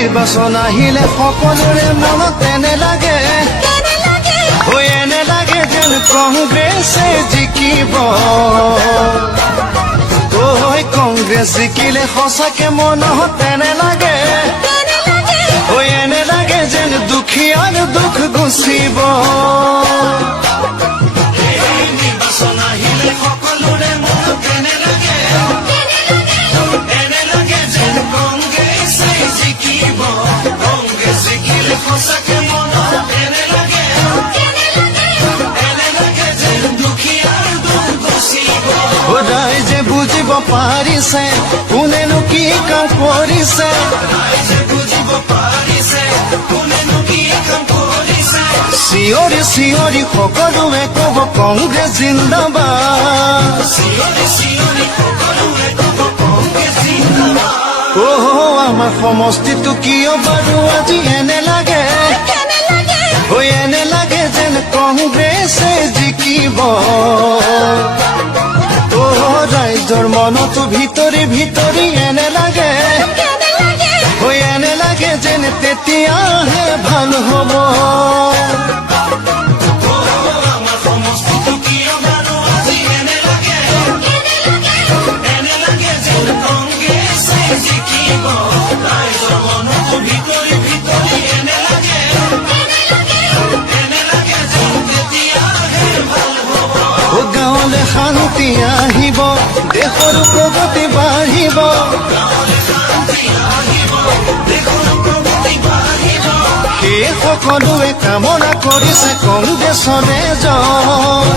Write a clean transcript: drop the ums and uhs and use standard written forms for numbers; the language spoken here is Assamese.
নিৰ্বাচন আহিলে সকলোৰে মনত এনে লাগে এনে লাগে যেন কংগ্ৰেছে জিকিব কংগ্ৰেছ জিকিলে সঁচাকে মনত এনে লাগে এনে লাগে যেন দুখীয়াৰ দুখ গুচিব নিৰ্বাচন আহিলে সকলোৰে মনত এনে লাগে এনে লাগে যেন কংগ্ৰেছে জিকিব কংগ্ৰেছ জিকিলে সঁচাকে মনত এনে লাগে যেন দুখীয়াৰ দুখ গুচিব ৰাইজে বুজিব পাৰিছে কোনেনো কি কাম কৰিছে ৰাইজে বুজিব পাৰিছে কোনেনো কি কাম কৰিছে চিঞৰি চিঞৰি সকলোৱে ক'ব কংগ্ৰেছ জিন্দাবাদ চিঞৰি চিঞৰি সকলোৱে ক'ব কংগ্ৰেছ জিন্দাবাদ আমাৰ সমষ্টিটো কিয় বাৰু আজি এনে লাগে এনে লাগে যেন কংগ্ৰেছে জিকিব ৰাইজৰ মনতো ভিতৰি ভিতৰি এনে লাগে এনে লাগে যেন তেতিয়াহে ভাল হ'ব আমাৰ সমষ্টিটো কিয় বাৰু আজি এনে লাগে যেন কংগ্ৰেছে জিকিব ৰাইজৰ মনতো ভিতৰি ভিতৰি এনে লাগে যেন তেতিয়াহে ভাল হ'ব গাঁৱলৈ শান্তি আহিব দেশৰ প্ৰগতি বাঢ়িব সেই সকলোৱে কামনা কৰিছে কংগ্ৰেছৰে জয়